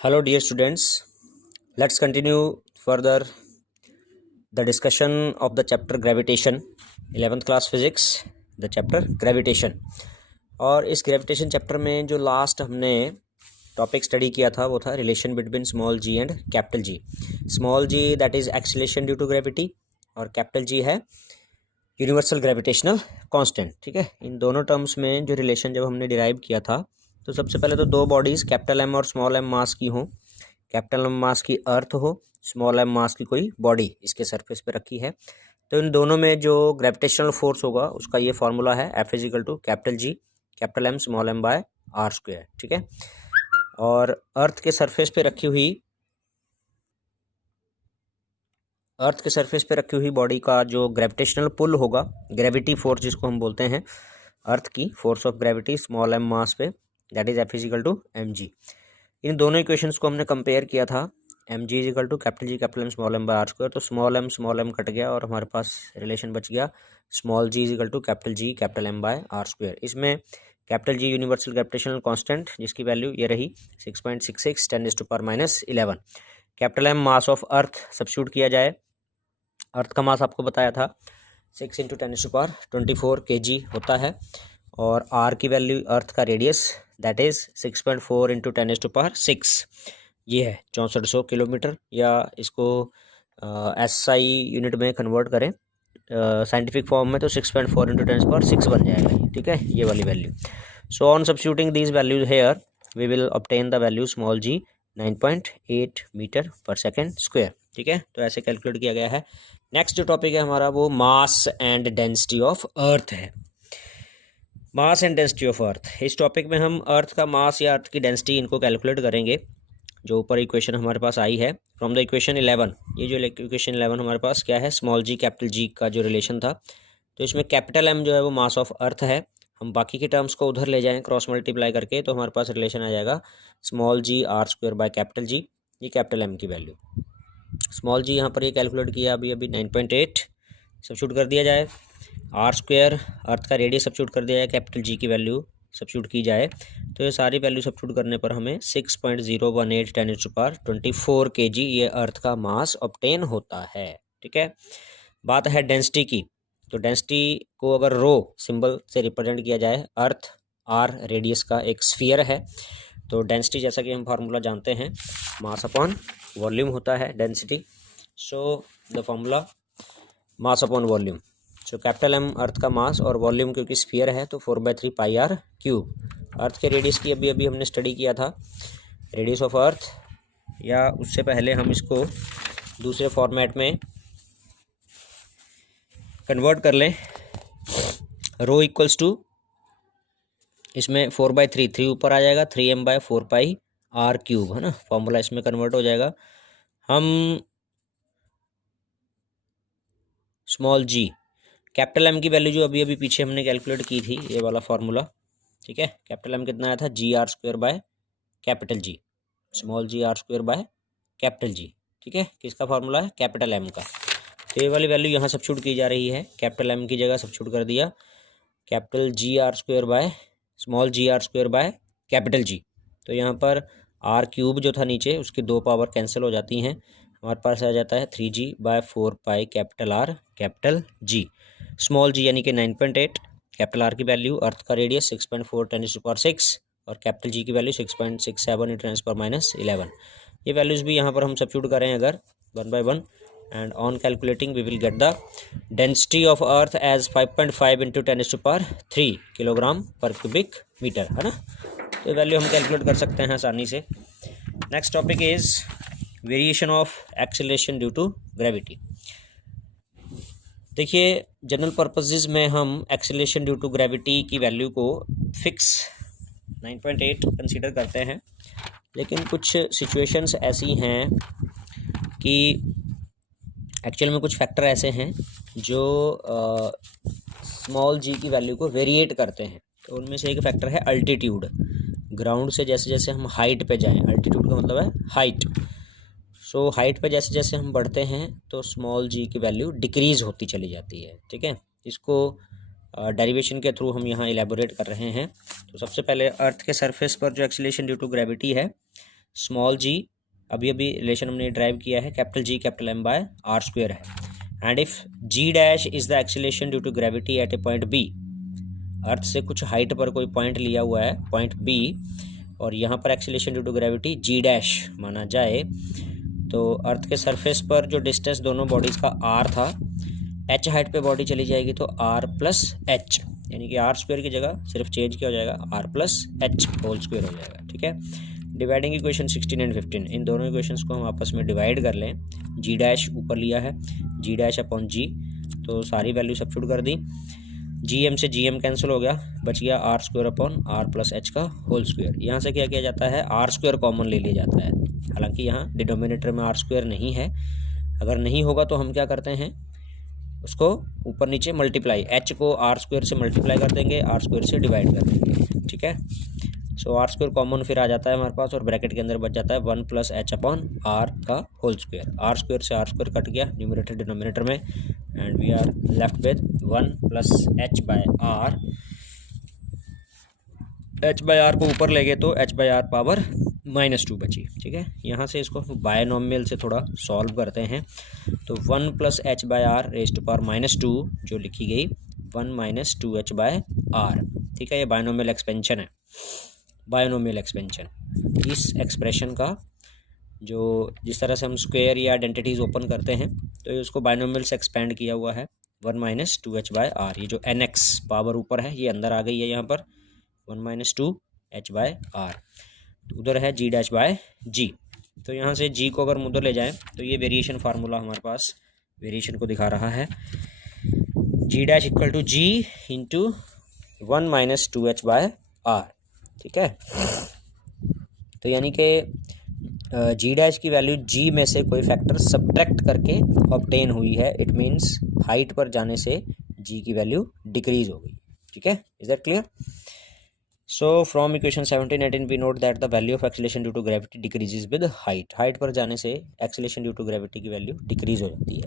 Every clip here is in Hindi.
Hello, dear students. Let's continue further the discussion of the chapter gravitation, 11th class physics, the chapter gravitation. और इस ग्रेविटेशन चैप्टर में जो लास्ट हमने टॉपिक स्टडी किया था वो था relation between small g and capital ji. Small g that is acceleration due to gravity और कैपिटल जी है यूनिवर्सल ग्रेविटेशनल कांस्टेंट. ठीक है, इन दोनों टर्म्स में जो रिलेशन जब हमने डिराइव किया था तो सबसे पहले तो दो बॉडीज़ कैपिटल एम और स्मॉल एम मास की हों. कैपिटल एम मास की अर्थ हो, स्मॉल एम मास की कोई बॉडी इसके सरफेस पे रखी है, तो इन दोनों में जो ग्रेविटेशनल फोर्स होगा उसका ये फार्मूला है f is equal to capital ji capital M small m by r square. ठीक है, और अर्थ के सरफेस पे रखी हुई बॉडी का जो ग्रेविटेशनल पुल होगा, ग्रेविटी फोर्स जिसको हम बोलते हैं, अर्थ की force of gravity small m mass पे, that is F is equal to m g. इन दोनों इक्वेशंस को हमने कंपेयर किया था. M g is equal to capital ji capital M small m by r square. तो स्मॉल एम कट गया और हमारे पास रिलेशन बच गया small g is equal to capital ji capital M by r square. इसमें capital G universal gravitational constant जिसकी वैल्यू ये रही 6.66 10⁻⁻11. Capital m mass of earth substitute किया जाए, अर्थ का मास आपको बताया था 6 × 10⁻24 kg होता है, और आर की वैल्यू अर्थ का रेडियस दैट इज 6.4 × 10⁻6, ये है 6400 किलोमीटर, या इसको SI यूनिट में कन्वर्ट करें साइंटिफिक फॉर्म में तो 6.4 × 10⁻6 बन जाएगा. ठीक है, ये वाली value. So on substituting these values here we will obtain the value small g 9.8 metre per second square. ठीक है, तो ऐसे कैलकुलेट किया गया है. नेक्स्ट जो टॉपिक है हमारा वो mass and density of earth है. Mass and density of earth, इस टॉपिक में हम अर्थ का मास या अर्थ की डेंसिटी इनको कैलकुलेट करेंगे. जो ऊपर इक्वेशन हमारे पास आई है फ्रॉम द इक्वेशन 11, ये जो इक्वेशन 11 हमारे पास क्या है, स्मॉल जी कैपिटल जी का जो रिलेशन था, तो इसमें कैपिटल एम जो है वो मास ऑफ अर्थ है. हम बाकी के टर्म्स को उधर ले जाएं क्रॉस मल्टीप्लाई करके, तो हमारे पास रिलेशन आ जाएगा small g are square by capital g, ये कैपिटल एम की वैल्यू. स्मॉल जी यहाँ पर ये कैलकुलेट किया अभी 9.8 सब्स्टिट्यूट कर दिया जाए, आर स्क्वायर अर्थ का रेडियस सब्स्टिट्यूट कर दिया जाए, कैपिटल जी की वैल्यू सब्स्टिट्यूट की जाए, तो ये सारी वैल्यू सब्स्टिट्यूट करने पर हमें 6.018 10⁻24 kg ये अर्थ का मास ऑब्टेन होता है. ठीक है, बात है डेंसिटी की. तो डेंसिटी को अगर रो सिंबल से रिप्रेजेंट किया जाए, अर्थ आर रेडियस का एक स्फीयर है, तो डेंसिटी जैसा कि हम फार्मूला जानते हैं मास अपॉन वॉल्यूम होता है density. So the formula mass upon volume. So capital M earth का मास और वॉल्यूम क्योंकि स्फीयर है तो 4/3 पाई आर क्यूब. अर्थ के रेडियस की अभी हमने स्टडी किया था, रेडियस ऑफ अर्थ, या उससे पहले हम इसको दूसरे फॉर्मेट में कन्वर्ट कर लें. रो इक्वल्स टू, इसमें 4/3 ऊपर आ जाएगा, 3m/4 पाई आर क्यूब है ना, फॉर्मूला इसमें कन्वर्ट हो जाएगा. हम स्मॉल जी कैपिटल एम की वैल्यू जो अभी पीछे हमने कैलकुलेट की थी, ये वाला फार्मूला. ठीक है, कैपिटल एम कितना आया था, g are square by capital ji, small g are square by capital G. ठीक है, किसका फार्मूला है, कैपिटल एम का. तो ये वाली वैल्यू यहाँ सब्स्टिट्यूट की जा रही है, कैपिटल एम की जगह सब्स्टिट्यूट कर दिया capital g are square by small g are square by capital g. तो यहाँ पर आर क्यूब जो था नीचे उसकी 2 पावर कैंसिल हो जाती हैं, हमारे पास आ जाता है 3g/4 pi capital R capital जी. स्मॉल जी यानी कि 9.8, कैपिटल आर की वैल्यू अर्थ का रेडियस 6.4 10⁻6 और कैपिटल जी की वैल्यू 6.67 × 10⁻11. ये वैल्यूज़ भी यहाँ पर हम सब्स्टिट्यूट करें अगर 1 by 1, and on calculating we will get the density of earth as 5.5 × 10⁻3 kilogram पर क्यूबिक मीटर है ना. तो वैल्यू हम कैलकुलेट कर सकते हैं आसानी से. Next topic is variation of acceleration due to gravity. देखिए, जनरल पर्पसेस में हम एक्सेलरेशन ड्यू टू ग्रेविटी की वैल्यू को फिक्स 9.8 कंसीडर करते हैं, लेकिन कुछ सिचुएशंस ऐसी हैं कि एक्चुअल में कुछ फैक्टर ऐसे हैं जो स्मॉल जी की वैल्यू को वेरिएट करते हैं. तो उनमें से एक फैक्टर है अल्टीट्यूड. ग्राउंड से जैसे जैसे हम हाइट पे जाएं, अल्टीट्यूड का मतलब है हाइट. सो हाइट पे जैसे जैसे हम बढ़ते हैं तो स्मॉल जी की वैल्यू डिक्रीज़ होती चली जाती है. ठीक है, इसको डेरिवेशन के थ्रू हम यहाँ इलेबोरेट कर रहे हैं. तो सबसे पहले अर्थ के सरफेस पर जो एक्सीलरेशन ड्यू टू ग्रेविटी है स्मॉल जी अभी अभी रिलेशन हमने ड्राइव किया है, capital ji capital M by r square है। And if g dash is the acceleration due to gravity at a point B, earth से कुछ हाइट पर कोई पॉइंट लिया हुआ है पॉइंट बी, और यहाँ पर acceleration due to gravity g dash माना जाए, तो अर्थ के सरफेस पर जो डिस्टेंस दोनों बॉडीज़ का आर था, एच हाइट पे बॉडी चली जाएगी तो आर प्लस एच, यानी कि आर स्क्वायर की जगह सिर्फ चेंज क्या हो जाएगा, r plus h whole square हो जाएगा। ठीक है, डिवाइडिंग इक्वेशन 16 एंड 15, इन दोनों इक्वेशंस को हम आपस में डिवाइड कर लें। जी डैश ऊपर लिया है, जी डैश अपॉन जी, तो सारी वैल्यू सब्स्टिट्यूट कर दी, जी एम से जी एम कैंसिल हो गया, बच गया r square upon r plus h का होल स्क्वायर। यहाँ से क्या किया जाता है, आर स्क्वायर कॉमन ले लिया जाता है, हालांकि यहाँ डिनोमिनेटर में आर स्क्वायर नहीं है। अगर नहीं होगा तो हम क्या करते हैं, उसको ऊपर नीचे मल्टीप्लाई, एच को आर स्क्वायर से मल्टीप्लाई कर देंगे, आर स्क्वायर से डिवाइड कर देंगे। ठीक है, सो आर स्क्वायर कॉमन फिर आ जाता है हमारे पास, और ब्रैकेट के अंदर बच जाता है 1 प्लस एच अपॉन आर का होल स्क्वायर। आर स्क्वायर से आर स्क्वायर कट गया न्यूमरेटर डिनोमिनेटर में, and we are left with 1 plus h by r. H by r को ऊपर ले गए तो एच बाय आर पावर -2 बची। ठीक है, यहाँ से इसको बायनोमियल से थोड़ा सॉल्व करते हैं, तो 1 plus h by r raise to power -2 जो लिखी गई 1 माइनस 2h बाय आर। ठीक है, ये बायनोमियल एक्सपेंशन है, बायनोमियल एक्सपेंशन। इस एक्सप्रेशन का जो जिस तरह से हम स्क्वायर या आइडेंटिटीज़ ओपन करते हैं, तो ये उसको बायनोमियल से एक्सपेंड किया हुआ है 1 माइनस 2h बाय आर। ये जो nx पावर ऊपर है ये अंदर आ गई है, यहाँ पर 1 माइनस 2h बाय आर, उधर है जी डैश बाय जी। तो यहाँ से जी को अगर हम उधर ले जाएं तो ये वेरिएशन फार्मूला हमारे पास वेरिएशन को दिखा रहा है, g dash equal to g into 1 minus 2h by R. ठीक है, तो यानी कि जी डैश की वैल्यू जी में से कोई फैक्टर सब्ट्रैक्ट करके ऑब्टेन हुई है, इट मीन्स हाइट पर जाने से जी की वैल्यू डिक्रीज हो गई। ठीक है, is that clear? So from equation 17 18 we note that the value of acceleration due to gravity decreases with height. Height पर जाने से एक्सीलरेशन ड्यू टू ग्रेविटी की वैल्यू डिक्रीज हो जाती है।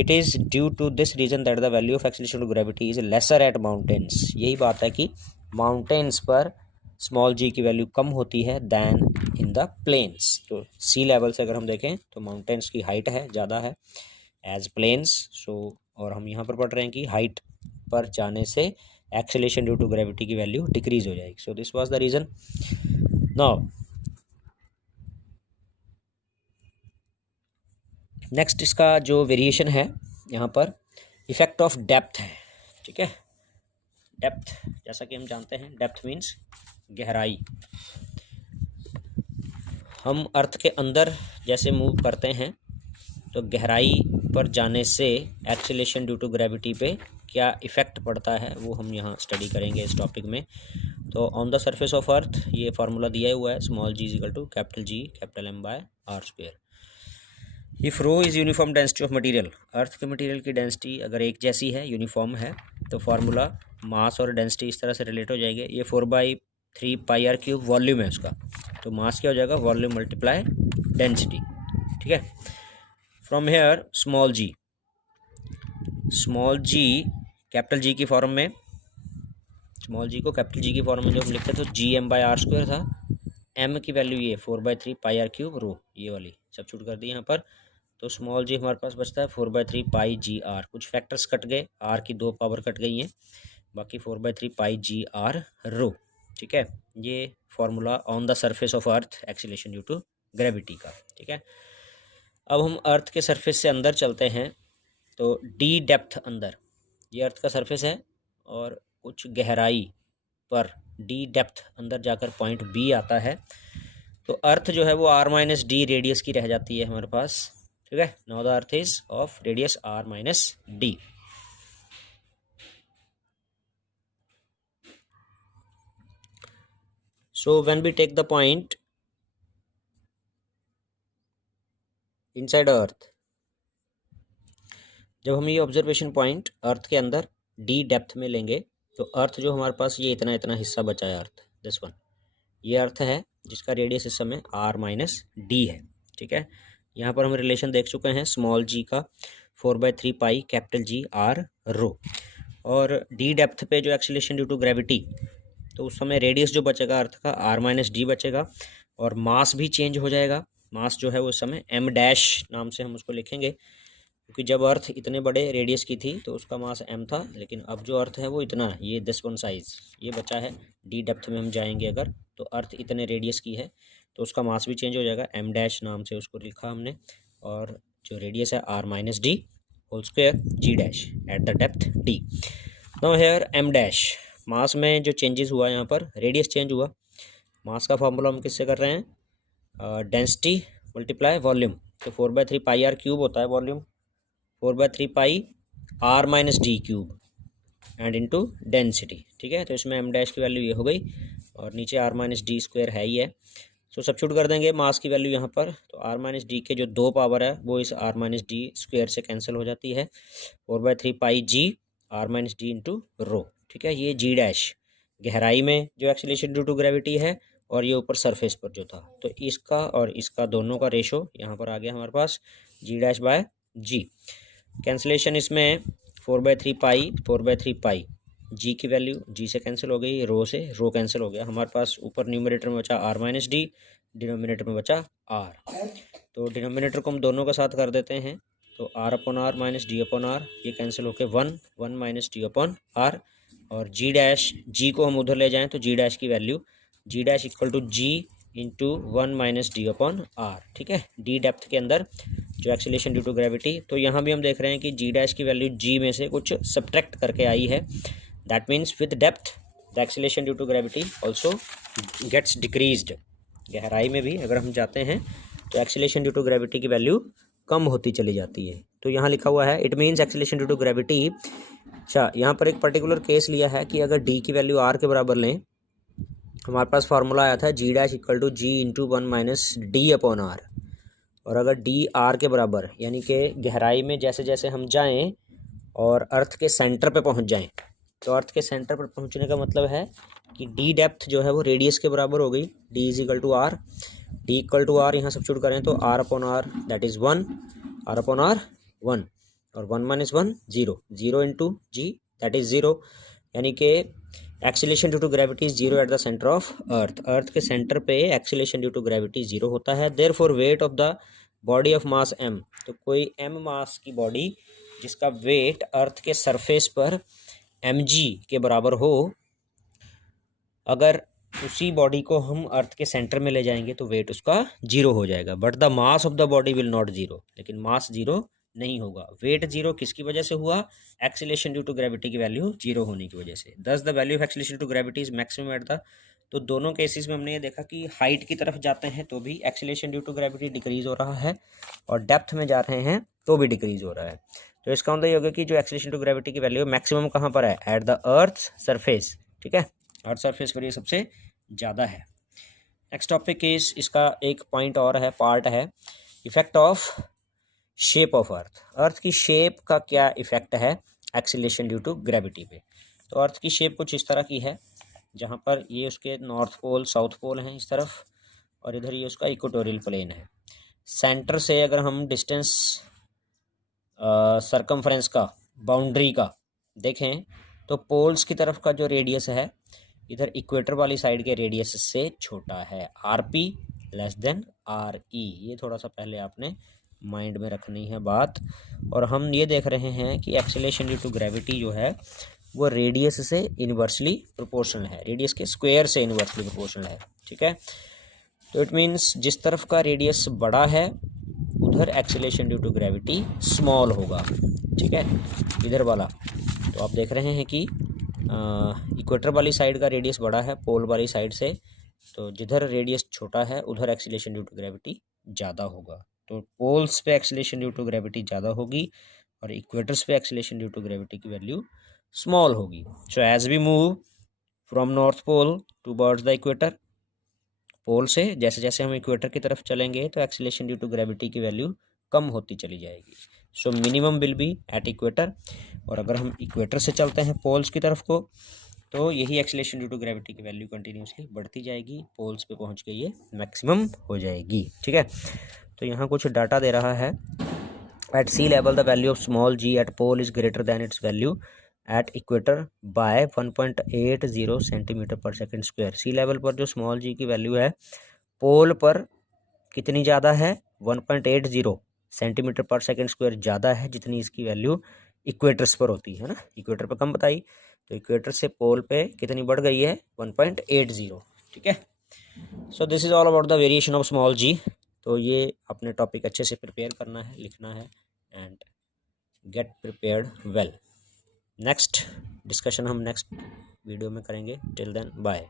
It is due to this reason that the value of acceleration to gravity is lesser at mountains. यही बात है कि माउंटेन्स पर स्मॉल जी की वैल्यू कम होती है दैन इन द प्लेन्स। तो सी लेवल से अगर हम देखें तो माउंटेन्स की हाइट है ज़्यादा है एज प्लेन्स। सो और हम यहाँ पर पढ़ रहे हैं कि हाइट पर जाने से एक्सीलरेशन ड्यू टू ग्रेविटी की वैल्यू डिक्रीज हो जाएगी। So this was the reason. Now next इसका जो वेरिएशन है यहाँ पर इफेक्ट ऑफ डेप्थ है। ठीक है, डेप्थ जैसा कि हम जानते हैं, डेप्थ मीन्स गहराई। हम अर्थ के अंदर जैसे मूव करते हैं तो गहराई पर जाने से एक्सीलरेशन ड्यू टू ग्रेविटी पे क्या इफ़ेक्ट पड़ता है वो हम यहाँ स्टडी करेंगे इस टॉपिक में। तो on the surface of earth ये फार्मूला दिया हुआ है, small g equal to capital ji capital M by r square. If rho is uniform density of material, earth के मटेरियल की डेंसिटी अगर एक जैसी है, यूनिफॉर्म है, तो फार्मूला मास और डेंसिटी इस तरह से रिलेट हो जाएंगे। ये 4/3 पाई आर क्यूब वॉल्यूम है उसका, तो मास क्या हो जाएगा, वॉल्यूम मल्टीप्लाई डेंसिटी। ठीक है, from here small g capital g की फॉर्म में, स्मॉल जी को कैपिटल जी की फॉर्म में जो हम लिखते थे तो g m by r square था, एम की वैल्यू ये 4/3 पाई आर क्यूब रो, ये वाली सब्स्टिट्यूट कर दी यहाँ पर। तो स्मॉल जी हमारे पास बचता है 4/3 पाई जी आर, कुछ फैक्टर्स कट गए, आर की 2 पावर कट गई हैं, बाकी 4/3 पाई जी आर रो। ठीक है, ये formula on the surface of earth acceleration due to gravity का। ठीक है, अब हम अर्थ के सरफेस से अंदर चलते हैं, तो डी डेप्थ अंदर, ये अर्थ का सरफेस है और कुछ गहराई पर डी डेप्थ अंदर जाकर पॉइंट बी आता है, तो अर्थ जो है वो r-d रेडियस की रह जाती है हमारे पास। ठीक है, now the earth is of radius r-d। So when we take the point inside earth, जब हम ये ऑब्जर्वेशन पॉइंट अर्थ के अंदर डी डेप्थ में लेंगे, तो अर्थ जो हमारे पास ये इतना इतना हिस्सा बचा है, अर्थ दिस वन, ये अर्थ है जिसका रेडियस इस समय r-d है। ठीक है, यहाँ पर हम रिलेशन देख चुके हैं स्मॉल जी का 4/3 पाई कैपिटल जी आर रो, और डी डेप्थ पे जो एक्सीलरेशन ड्यू टू ग्रेविटी, तो उस समय रेडियस जो बचेगा अर्थ का r-d बचेगा, और मास भी चेंज हो जाएगा। मास जो है वो इस समय m डैश नाम से हम उसको लिखेंगे, क्योंकि जब अर्थ इतने बड़े रेडियस की थी तो उसका मास m था, लेकिन अब जो अर्थ है वो इतना है, ये दिस वन साइज ये बचा है। d डेप्थ में हम जाएंगे अगर, तो अर्थ इतने रेडियस की है तो उसका मास भी चेंज हो जाएगा, m डैश नाम से उसको लिखा हमने। और जो रेडियस है r minus d whole square g dash at the depth d। Now here m dash, mass में जो चेंजेस हुआ यहाँ पर, रेडियस चेंज हुआ। मास का फॉर्मूला हम किससे कर रहे हैं, डेंसिटी मल्टीप्लाई वॉल्यूम, तो 4/3 पाई आर क्यूब होता है volume, 4/3 pi r minus d cube and into density. ठीक है, तो इसमें m डैश की वैल्यू ये हो गई और नीचे r माइनस डी स्क्वायर है ही है। सो सब्स्टिट्यूट कर देंगे मास की वैल्यू यहाँ पर, तो r माइनस डी के जो 2 पावर है वो इस r माइनस डी स्क्वायर से कैंसिल हो जाती है, 4/3 पाई g r minus D into rho. ठीक है, ये g डैश गहराई में जो एक्सीलरेशन ड्यू टू ग्रेविटी है और ये ऊपर सरफेस पर जो था, तो इसका और इसका दोनों का रेशो यहाँ पर आ गया हमारे पास g dash by g। Cancellation इसमें 4/3 पाई g की वैल्यू g से कैंसिल हो गई, रो से रो कैंसिल हो गया, हमारे पास ऊपर न्यूमरेटर में बचा r माइनस डी, डिनोमिनेटर में बचा r। तो डिनोमिनेटर को हम दोनों के साथ कर देते हैं, तो r upon r minus d upon r, ये कैंसिल होकर 1 माइनस डी अपॉन आर, और g डैश g को हम उधर ले जाएं तो g डैश की value g dash equal to g into 1 minus d upon r. ठीक है, d डेप्थ के अंदर जो एक्सीलरेशन ड्यू टू ग्रेविटी, तो यहाँ भी हम देख रहे हैं कि g डैश की वैल्यू g में से कुछ सब्ट्रैक्ट करके आई है, that means with depth the acceleration due to gravity also gets decreased. गहराई में भी अगर हम जाते हैं तो एक्सीलरेशन ड्यू टू ग्रेविटी की वैल्यू कम होती चली जाती है। तो यहाँ लिखा हुआ है it means acceleration due to gravity. अच्छा, यहाँ पर एक पर्टिकुलर केस लिया है कि अगर d की वैल्यू r के बराबर लें, हमारे पास फार्मूला आया था g dash equal to g into 1 minus d upon r, और अगर d r के बराबर यानी कि गहराई में जैसे जैसे हम जाएं और अर्थ के सेंटर पे पहुंच जाएं, तो अर्थ के सेंटर पर पहुंचने का मतलब है कि d डेप्थ जो है वो रेडियस के बराबर हो गई, d is equal to R, d equal to R यहाँ सब्स्टिट्यूट करें तो r upon R that is 1, r upon R 1, और 1 minus 1 0, 0 into g that is 0, यानी कि acceleration due to gravity is 0 at the centre of earth. Earth के सेंटर पे एक्सीलरेशन ड्यू टू ग्रेविटी 0 होता है। Therefore weight of the body of mass m, तो कोई m मास की बॉडी जिसका वेट अर्थ के सरफेस पर mg के बराबर हो, अगर उसी बॉडी को हम अर्थ के सेंटर में ले जाएंगे तो वेट उसका 0 हो जाएगा, but the mass of the body will not 0, लेकिन मास 0 नहीं होगा। वेट 0 किसकी वजह से हुआ, एक्सीलरेशन ड्यू टू ग्रेविटी की वैल्यू 0 होने की वजह से। Thus the value of acceleration to gravity is maximum at the, तो दोनों केसेस में हमने ये देखा कि हाइट की तरफ जाते हैं तो भी acceleration due to gravity decrease हो रहा है, और डेप्थ में जा रहे हैं तो भी डिक्रीज हो रहा है। तो इसका मतलब ये होगा कि जो एक्सीलरेशन टू ग्रेविटी की वैल्यू मैक्सिमम कहाँ पर है, एट द अर्थ सरफेस। ठीक है, अर्थ सरफेस पर ये सबसे ज़्यादा है। नेक्स्ट टॉपिक इज, इसका एक पॉइंट और है, पार्ट है, effect of shape of earth. Earth की शेप का क्या इफेक्ट है एक्सीलरेशन ड्यू टू ग्रेविटी पे। तो अर्थ की शेप कुछ इस तरह की है, जहाँ पर ये उसके नॉर्थ पोल साउथ पोल हैं इस तरफ, और इधर ये उसका इक्वेटोरियल प्लेन है। सेंटर से अगर हम डिस्टेंस सरकमफ्रेंस का, बाउंड्री का देखें, तो पोल्स की तरफ का जो रेडियस है इधर इक्वेटर वाली साइड के रेडियस से छोटा है, RP लेस देन RE। ये थोड़ा सा पहले आपने माइंड में रखनी है बात। और हम ये देख रहे हैं कि एक्सीलरेशन ड्यू टू ग्रेविटी जो है वो रेडियस से इन्वर्सली प्रोपोर्शनल है, रेडियस के स्क्वायर से इन्वर्सली प्रोपोर्शनल है। ठीक है, तो इट मीन्स जिस तरफ का रेडियस बड़ा है उधर acceleration due to gravity small होगा। ठीक है, इधर वाला तो आप देख रहे हैं कि इक्वेटर वाली साइड का रेडियस बड़ा है पोल वाली साइड से, तो जिधर रेडियस छोटा है उधर एक्सीलरेशन ड्यू टू ग्रेविटी ज़्यादा होगा। तो पोल्स पे एक्सीलरेशन ड्यू टू ग्रेविटी ज़्यादा होगी और इक्वेटर्स पे एक्सीलरेशन ड्यू टू ग्रेविटी की वैल्यू स्मॉल होगी। So as we move from north pole towards the equator, pole से जैसे जैसे हम इक्वेटर की तरफ चलेंगे तो एक्सीलरेशन ड्यू टू ग्रेविटी की वैल्यू कम होती चली जाएगी। So minimum will be at equator, और अगर हम इक्वेटर से चलते हैं पोल्स की तरफ को तो यही एक्सीलरेशन ड्यू टू ग्रेविटी की वैल्यू कंटिन्यूसली बढ़ती जाएगी, पोल्स पे पहुंच के ये मैक्सिमम हो जाएगी। ठीक है, तो यहाँ कुछ डाटा दे रहा है, at sea level the value of small g at pole is greater than its value at equator by 1.80 centimetre per second square. Sea level पर जो स्मॉल g की वैल्यू है पोल पर कितनी ज़्यादा है, 1.80 सेंटीमीटर पर सेकेंड स्क्वायर ज़्यादा है जितनी इसकी वैल्यू इक्वेटर्स पर होती है ना। इक्वेटर पर कम बताई, तो इक्वेटर से पोल पे कितनी बढ़ गई है, 1.80। ठीक है। So this is all about the variation of small g. तो ये अपने टॉपिक अच्छे से प्रिपेयर करना है, लिखना है and get prepared well. Next discussion हम नेक्स्ट वीडियो में करेंगे। Till then bye.